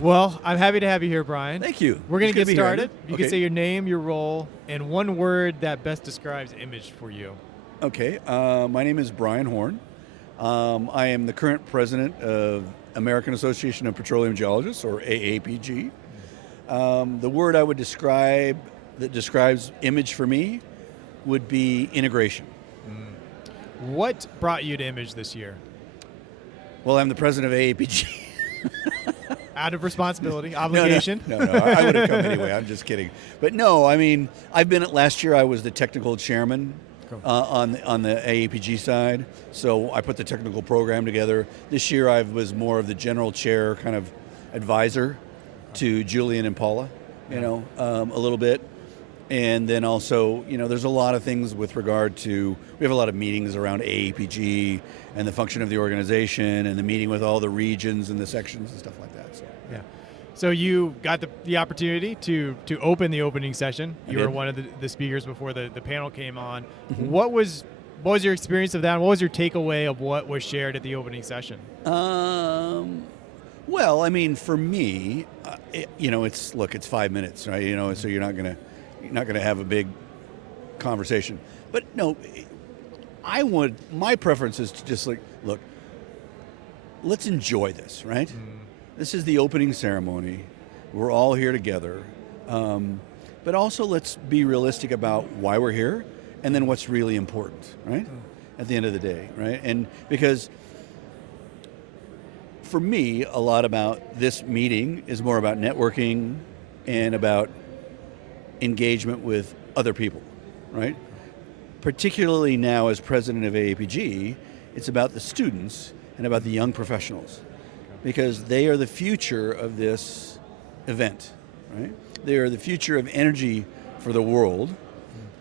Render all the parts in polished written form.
Well, I'm happy to have you here, Brian. Thank you. We're going It's to good get be here, started. Andy. You Okay. can say your name, your role, and one word that best describes image for you. Okay. My name is Brian Horn. I am the current president of American Association of Petroleum Geologists, or AAPG. The word I would describe that describes image for me would be integration. What brought you to image this year? Well, I'm the president of AAPG. Out of responsibility, obligation? No, I would have come anyway. I'm just kidding. But no, I mean, I've been last year. I was the technical chairman on the AAPG side. So I put the technical program together. This year, I was more of the general chair, kind of advisor to Julian and Paula. A little bit. And then also, there's a lot of things with regard to, we have a lot of meetings around AAPG and the function of the organization and the meeting with all the regions and the sections and stuff like that. So you got the opportunity to open the opening session. You were one of the speakers before the panel came on. Mm-hmm. What was your experience of that? And what was your takeaway of what was shared at the opening session? Well, I mean, for me, it's 5 minutes, right? So you're not gonna have a big conversation. But no, my preference is to just look, let's enjoy this, right? This is the opening ceremony. We're all here together. But also let's be realistic about why we're here and then what's really important, right? At the end of the day, right? And because for me, a lot about this meeting is more about networking and about engagement with other people, right? Particularly now as president of AAPG, it's about the students and about the young professionals, because they are the future of this event, right? They are the future of energy for the world,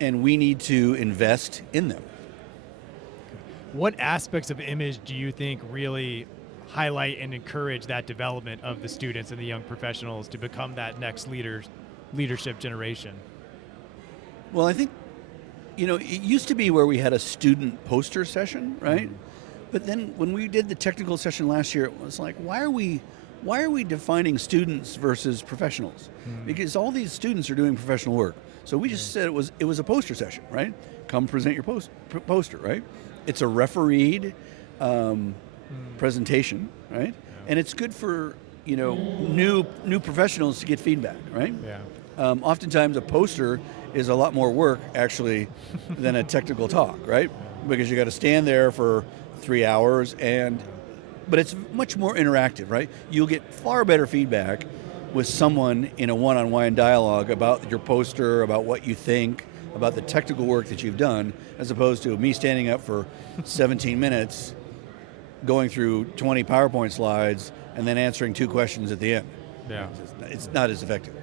and we need to invest in them. What aspects of image do you think really highlight and encourage that development of the students and the young professionals to become that next leadership generation? Well, I think, it used to be where we had a student poster session, right? But then when we did the technical session last year, it was like, why are we defining students versus professionals? Because all these students are doing professional work. So we just said it was a poster session, right? Come present your poster, right? It's a refereed presentation, right? Yeah. And it's good for new professionals to get feedback, right? Yeah. Oftentimes a poster is a lot more work actually than a technical talk, right? Because you got to stand there for 3 hours, but it's much more interactive, right? You'll get far better feedback with someone in a one-on-one dialogue about your poster, about what you think, about the technical work that you've done, as opposed to me standing up for 17 minutes, going through 20 PowerPoint slides, and then answering 2 questions at the end. Yeah. It's not as effective.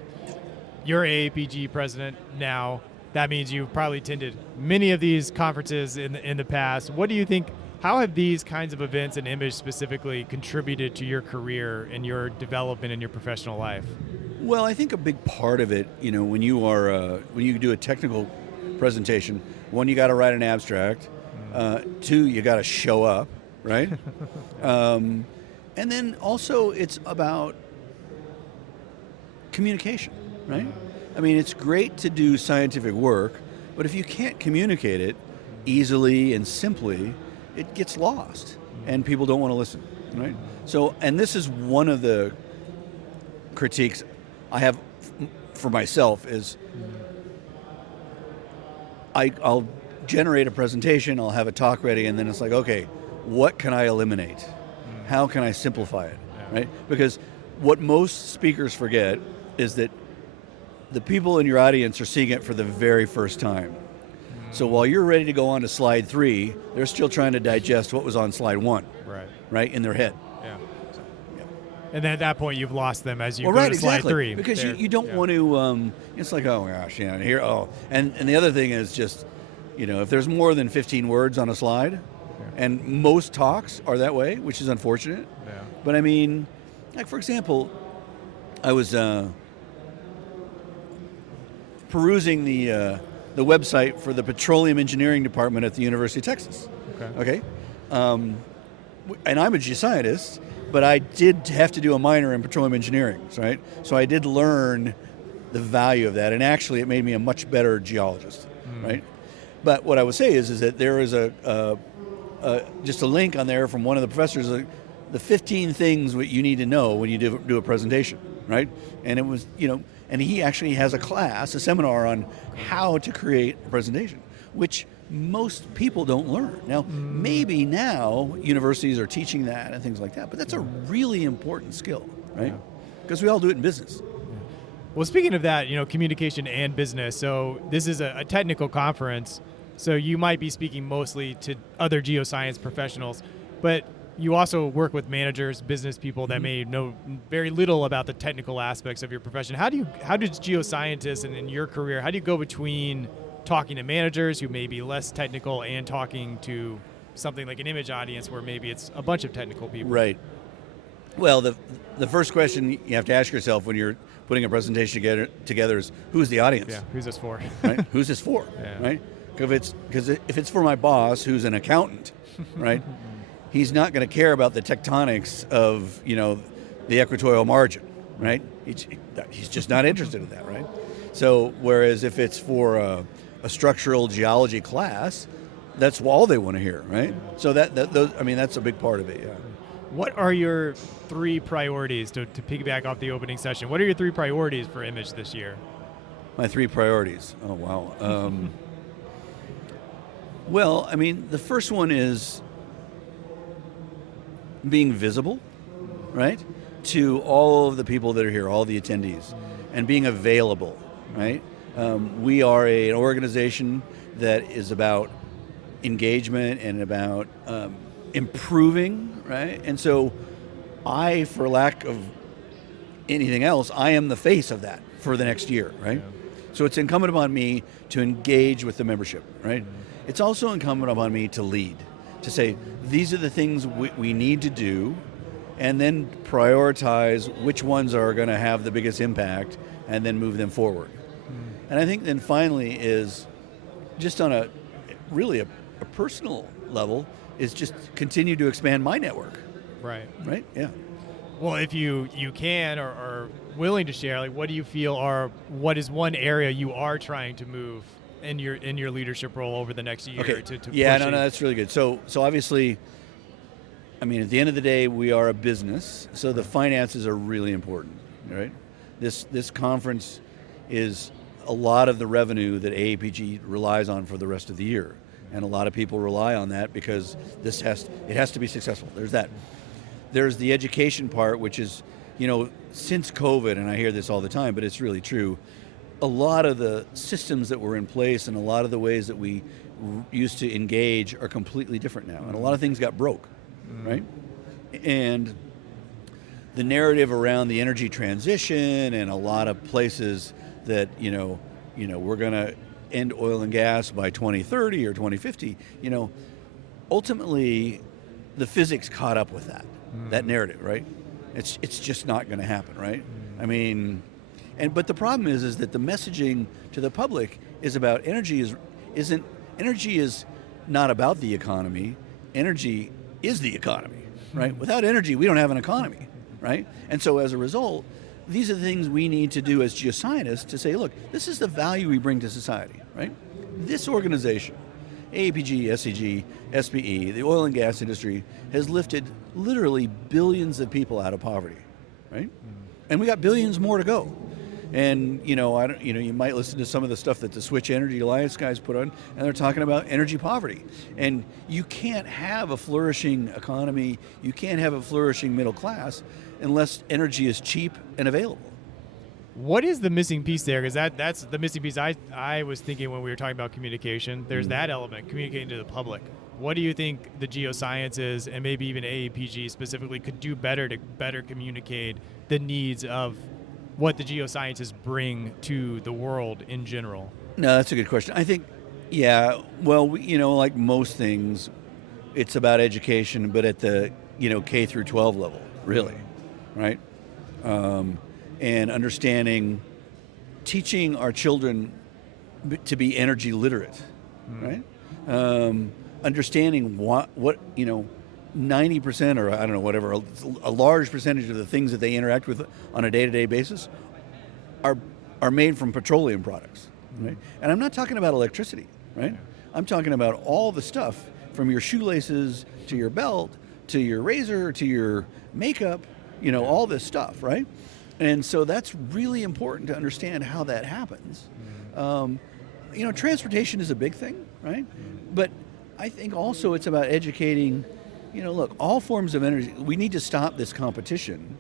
You're AAPG president now. That means you've probably attended many of these conferences in the past. What do you think? How have these kinds of events and image specifically contributed to your career and your development in your professional life? Well, I think a big part of it, when you do a technical presentation, one, you got to write an abstract. 2, you got to show up, right? And then also it's about communication, right? I mean, it's great to do scientific work, but if you can't communicate it easily and simply, it gets lost and people don't want to listen, right? So, and this is one of the critiques I have for myself is I'll generate a presentation, I'll have a talk ready, and then it's like, okay, what can I eliminate? How can I simplify it, right? Because what most speakers forget is that the people in your audience are seeing it for the very first time. So while you're ready to go on to slide 3, they're still trying to digest what was on slide 1, right, in their head. Yeah. So, yeah. And then at that point, you've lost them as you go to slide 3. Because you don't want to, it's like, oh gosh, and the other thing is just, if there's more than 15 words on a slide, and most talks are that way, which is unfortunate. Yeah. But I mean, like for example, I was perusing the website for the Petroleum Engineering Department at the University of Texas. Okay. And I'm a geoscientist, but I did have to do a minor in petroleum engineering, right? So I did learn the value of that, and actually it made me a much better geologist, right? But what I would say is that there is just a link on there from one of the professors, the 15 things what you need to know when you do a presentation, right? And it was, and he actually has a seminar on how to create a presentation, which most people don't learn. Now, maybe now universities are teaching that and things like that, but that's a really important skill, right? Because we all do it in business. Well, speaking of that, communication and business, so this is a technical conference, so you might be speaking mostly to other geoscience professionals, but you also work with managers, business people that may know very little about the technical aspects of your profession. How does geoscientists and in your career, how do you go between talking to managers who may be less technical and talking to something like an image audience where maybe it's a bunch of technical people? Right. Well, the first question you have to ask yourself when you're putting a presentation together is, who's the audience? Yeah, who's this for? Right? Who's this for? Yeah. Right? Because if it's for my boss, who's an accountant, right? He's not going to care about the tectonics of the equatorial margin, right? He's just not interested in that, right? So whereas if it's for a structural geology class, that's all they want to hear, right? So that's a big part of it. Yeah. What are your 3 priorities to piggyback off the opening session? What are your 3 priorities for Image this year? My 3 priorities. Oh wow. Well, the first one is being visible, right, to all of the people that are here, all the attendees, and being available, right? We are an organization that is about engagement and about improving, right? And so I, for lack of anything else, I am the face of that for the next year, right? Yeah. So it's incumbent upon me to engage with the membership, right? It's also incumbent upon me to lead, to say, these are the things we need to do, and then prioritize which ones are going to have the biggest impact, and then move them forward. And I think then finally is, just on a personal level, is just continue to expand my network. Right. Right? Yeah. Well, if you can or are willing to share, what do you feel what is one area you are trying to move in your leadership role over the next year? Okay. To yeah, no, that's really good. So obviously, at the end of the day, we are a business, so the finances are really important, right? This conference is a lot of the revenue that AAPG relies on for the rest of the year. And a lot of people rely on that because it has to be successful. There's that. There's the education part, which is, since COVID, and I hear this all the time, but it's really true, a lot of the systems that were in place and a lot of the ways that we used to engage are completely different now. And a lot of things got broke, right? And the narrative around the energy transition and a lot of places that, we're going to end oil and gas by 2030 or 2050, ultimately the physics caught up with that narrative, right? It's just not going to happen, right? But the problem is that the messaging to the public is about energy is not about the economy. Energy is the economy, right? Without energy, we don't have an economy, right? And so as a result, these are the things we need to do as geoscientists to say, look, this is the value we bring to society, right? This organization, AAPG, SCG, SPE, the oil and gas industry, has lifted literally billions of people out of poverty, right? And we got billions more to go. And you might listen to some of the stuff that the Switch Energy Alliance guys put on, and they're talking about energy poverty. And you can't have a flourishing economy, you can't have a flourishing middle class unless energy is cheap and available. What is the missing piece there? Because that's the missing piece I was thinking when we were talking about communication. There's that element, communicating to the public. What do you think the geosciences and maybe even AAPG specifically could do better to better communicate the needs of what the geosciences bring to the world in general? No, that's a good question. I think, like most things, it's about education, but at the K through 12 level, really, right? And understanding, teaching our children to be energy literate, right? Understanding what 90% or I don't know, whatever, a large percentage of the things that they interact with on a day-to-day basis are made from petroleum products, right? And I'm not talking about electricity, right? I'm talking about all the stuff from your shoelaces to your belt to your razor to your makeup, all this stuff, right? And so that's really important to understand how that happens. Transportation is a big thing, right? But I think also it's about educating, look, all forms of energy, we need to stop this competition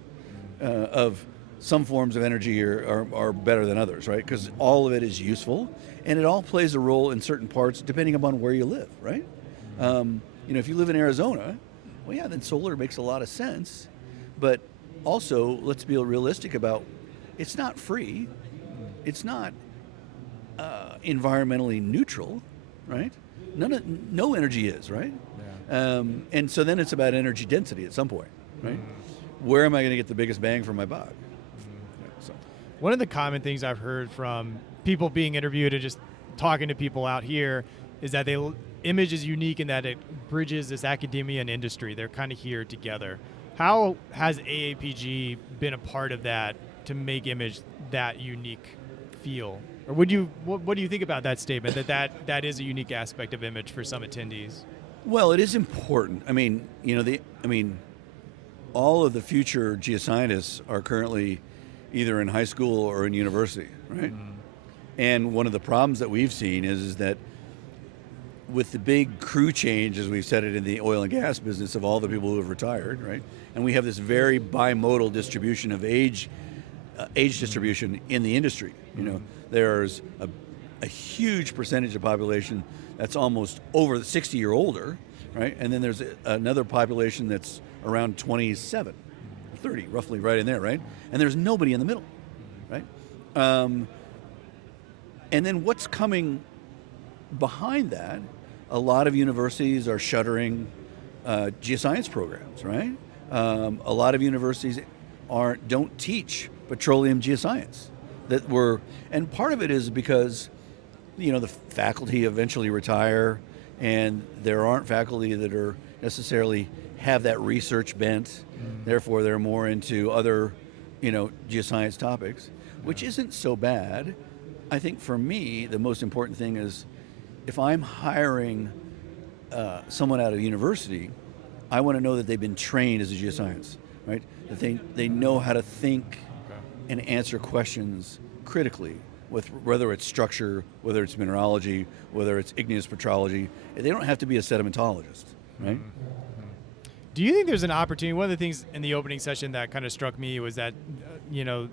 of some forms of energy are better than others, right? Because all of it is useful, and it all plays a role in certain parts depending upon where you live, right? If you live in Arizona, well, yeah, then solar makes a lot of sense, but also let's be realistic about it's not free, it's not environmentally neutral, right? No energy is, right? Yeah. And so then it's about energy density at some point, right? Where am I going to get the biggest bang for my buck? So. One of the common things I've heard from people being interviewed and just talking to people out here is that image is unique in that it bridges this academia and industry. They're kind of here together. How has AAPG been a part of that to make image that unique feel? Or what do you think about that statement, that is a unique aspect of image for some attendees? Well, it is important. All of the future geoscientists are currently either in high school or in university, right? And one of the problems that we've seen is that with the big crew change, as we've said it in the oil and gas business, of all the people who have retired, right? And we have this very bimodal distribution of age distribution in the industry. There's a huge percentage of population that's almost over 60 or older, right? And then there's another population that's around 27, 30, roughly right in there, right? And there's nobody in the middle, right? And then what's coming behind that, a lot of universities are shuttering geoscience programs, right? A lot of universities don't teach petroleum geoscience. And part of it is because, the faculty eventually retire, and there aren't faculty that are necessarily have that research bent. Therefore, they're more into other, geoscience topics, which isn't so bad. I think for me, the most important thing is if I'm hiring someone out of university, I want to know that they've been trained as a geoscience, right? That they know how to think and answer questions critically, with whether it's structure, whether it's mineralogy, whether it's igneous petrology. They don't have to be a sedimentologist, right? Do you think there's an opportunity? One of the things in the opening session that kind of struck me was that,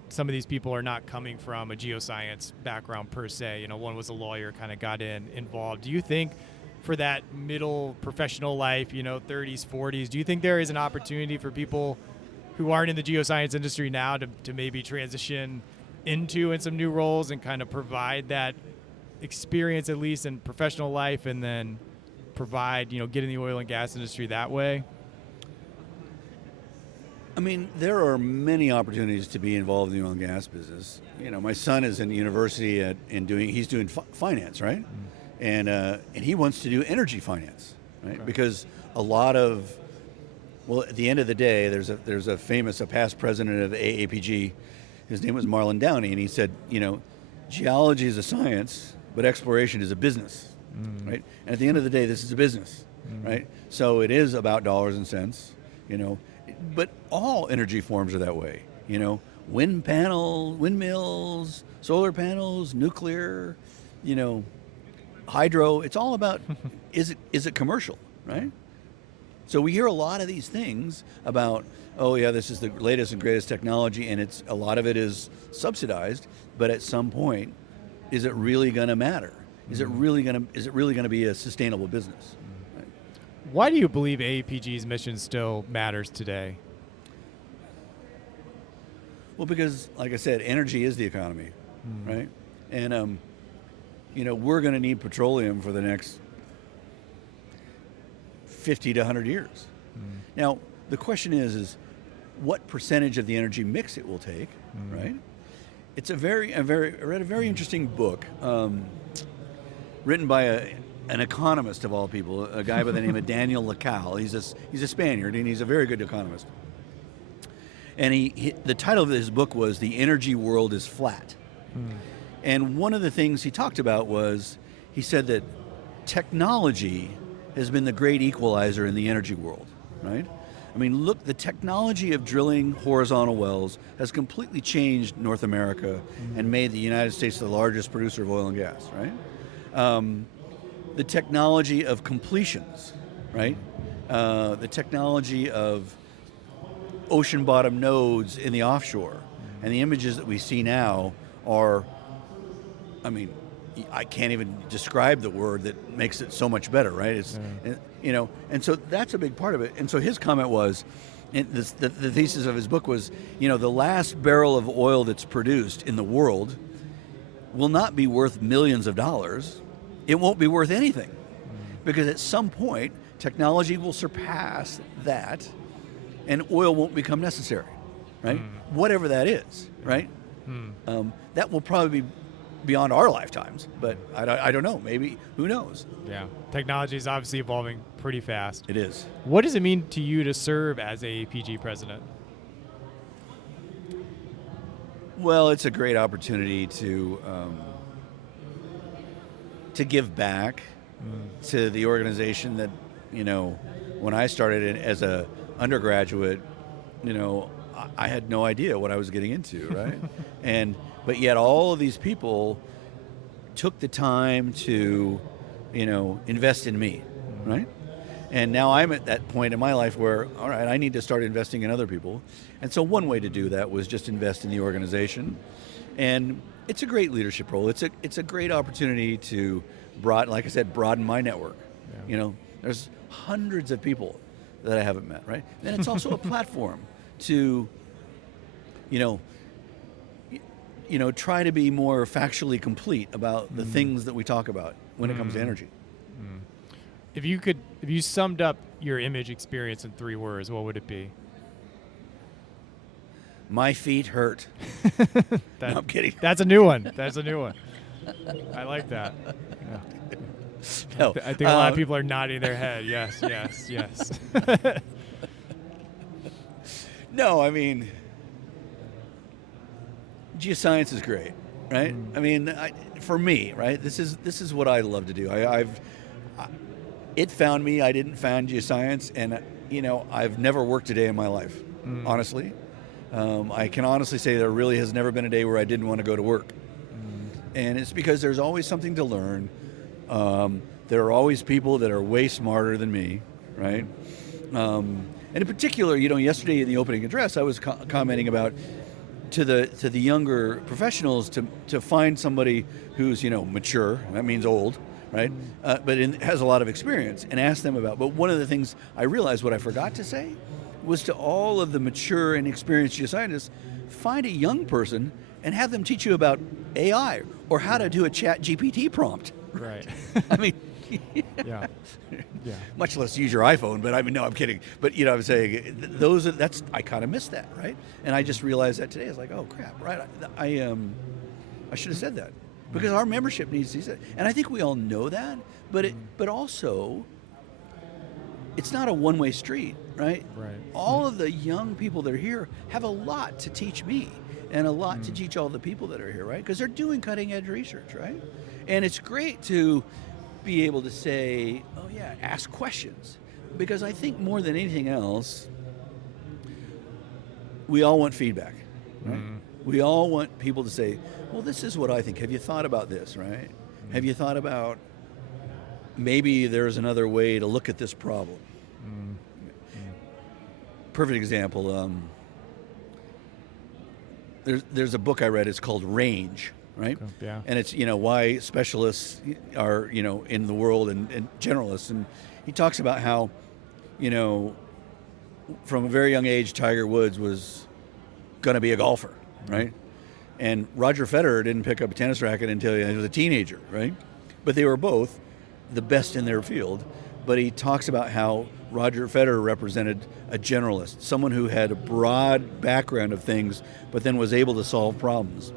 some of these people are not coming from a geoscience background per se. One was a lawyer, kind of got involved. Do you think for that middle professional life, 30s, 40s, do you think there is an opportunity for people who aren't in the geoscience industry now to maybe transition into in some new roles and kind of provide that experience, at least in professional life, and then provide, get in the oil and gas industry that way? There are many opportunities to be involved in the oil and gas business. My son is in university he's doing finance, right? And he wants to do energy finance, right? Okay. Because a lot of, at the end of the day, there's a past president of AAPG. His name was Marlon Downey, and he said, geology is a science, but exploration is a business, right? And at the end of the day, this is a business, right? So it is about dollars and cents, but all energy forms are that way, windmills, solar panels, nuclear, hydro. It's all about, is it commercial, right? So we hear a lot of these things about, oh yeah, this is the latest and greatest technology, and a lot of it is subsidized. But at some point, is it really going to matter? Is it really going to be a sustainable business? Right? Why do you believe AAPG's mission still matters today? Well, because, like I said, energy is the economy, right? And we're going to need petroleum for the next 50 to 100 years. Now, the question is what percentage of the energy mix it will take, right? It's I read a very interesting book written by an economist of all people, a guy by the name of Daniel Lacal. He's a Spaniard, and he's a very good economist. And the title of his book was "The Energy World is Flat." And one of the things he talked about was, he said that technology has been the great equalizer in the energy world, right? I mean, look, the technology of drilling horizontal wells has completely changed North America and made the United States the largest producer of oil and gas, right? The technology of completions, right? The technology of ocean bottom nodes in the offshore, and the images that we see now are, I mean, I can't even describe the word that makes it so much better, right? It's, you know, and so that's a big part of it. And so his comment was, and the thesis of his book was, you know, the last barrel of oil that's produced in the world will not be worth millions of dollars. It won't be worth anything, because at some point technology will surpass that, and oil won't become necessary, right? Whatever that is, right? That will probably be beyond our lifetimes, but I don't know. Maybe, who knows? Yeah, technology is obviously evolving pretty fast. It is. What does it mean to you to serve as AAPG president? Well, it's a great opportunity to give back to the organization that, you know, when I started as a undergraduate, you know, I had no idea what I was getting into, right? But yet all of these people took the time to, you know, invest in me, right? And now I'm at that point in my life where, all right, I need to start investing in other people. And so one way to do that was just invest in the organization. And it's a great leadership role. It's a great opportunity to like I said, broaden my network. Yeah. You know, there's hundreds of people that I haven't met, right? Then it's also a platform to, you know, try to be more factually complete about the things that we talk about when it comes to energy. If you summed up your image experience in 3 words, what would it be? My feet hurt. No, I'm kidding. That's a new one. I like that. Yeah. No, I think a lot of people are nodding their head. Yes, yes, yes. No, I mean, geoscience is great, right? I mean, for me, right? This is what I love to do. It found me. I didn't find geoscience, and you know, I've never worked a day in my life, honestly. I can honestly say there really has never been a day where I didn't want to go to work, and it's because there's always something to learn. There are always people that are way smarter than me, right? And in particular, you know, yesterday in the opening address, I was commenting about to the younger professionals to find somebody who's, you know, mature. That means old, right? But has a lot of experience, and ask them about. But one of the things I realized, what I forgot to say, was to all of the mature and experienced geoscientists, find a young person and have them teach you about AI or how to do a chat GPT prompt. Right. I mean, yeah. Much less use your iPhone, but I mean, no, I'm kidding. But you know, I'm saying I kind of missed that, right? And I just realized that today. I was like, oh crap, right? I should have said that, because our membership needs to see that, and I think we all know that. But also, it's not a one-way street, right? Right. All of the young people that are here have a lot to teach me, and a lot to teach all the people that are here, right? Because they're doing cutting-edge research, right? And it's great to be able to say, oh yeah, ask questions. Because I think more than anything else, we all want feedback, right? We all want people to say, well, this is what I think. Have you thought about this, right? Have you thought about maybe there's another way to look at this problem? Perfect example. There's a book I read. It's called Range, right? Yeah. And it's, you know, why specialists are, you know, in the world and generalists. And he talks about how, you know, from a very young age, Tiger Woods was going to be a golfer, right? And Roger Federer didn't pick up a tennis racket until he was a teenager, right? But they were both the best in their field. But he talks about how Roger Federer represented a generalist, someone who had a broad background of things, but then was able to solve problems.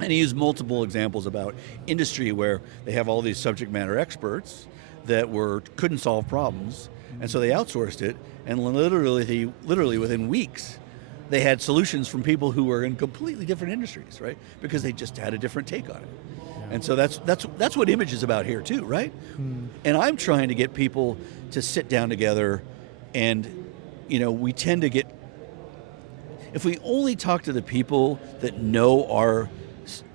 And he used multiple examples about industry where they have all these subject matter experts that couldn't solve problems, and so they outsourced it, and literally within weeks, they had solutions from people who were in completely different industries, right? Because they just had a different take on it. Yeah. And so that's what image is about here too, right? And I'm trying to get people to sit down together, and we tend to get, if we only talk to the people that know our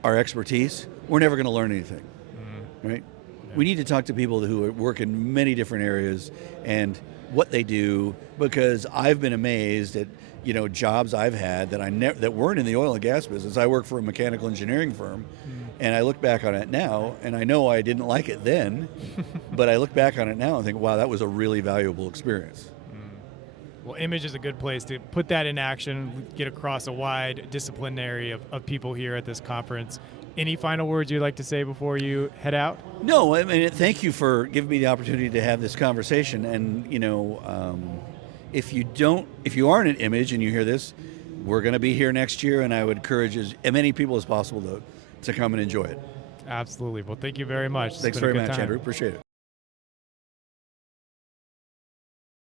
expertise, we're never going to learn anything, right? Yeah. We need to talk to people who work in many different areas and what they do, because I've been amazed at jobs I've had that weren't in the oil and gas business. I work for a mechanical engineering firm, and I look back on it now, and I know I didn't like it then, but I look back on it now and think, wow, that was a really valuable experience. Well, image is a good place to put that in action, get across a wide disciplinary of people here at this conference. Any final words you'd like to say before you head out? No, I mean, thank you for giving me the opportunity to have this conversation. And if you aren't an image and you hear this, we're going to be here next year, and I would encourage as many people as possible to come and enjoy it. Absolutely. Well, thank you very much. Thanks very much, Andrew. Appreciate it.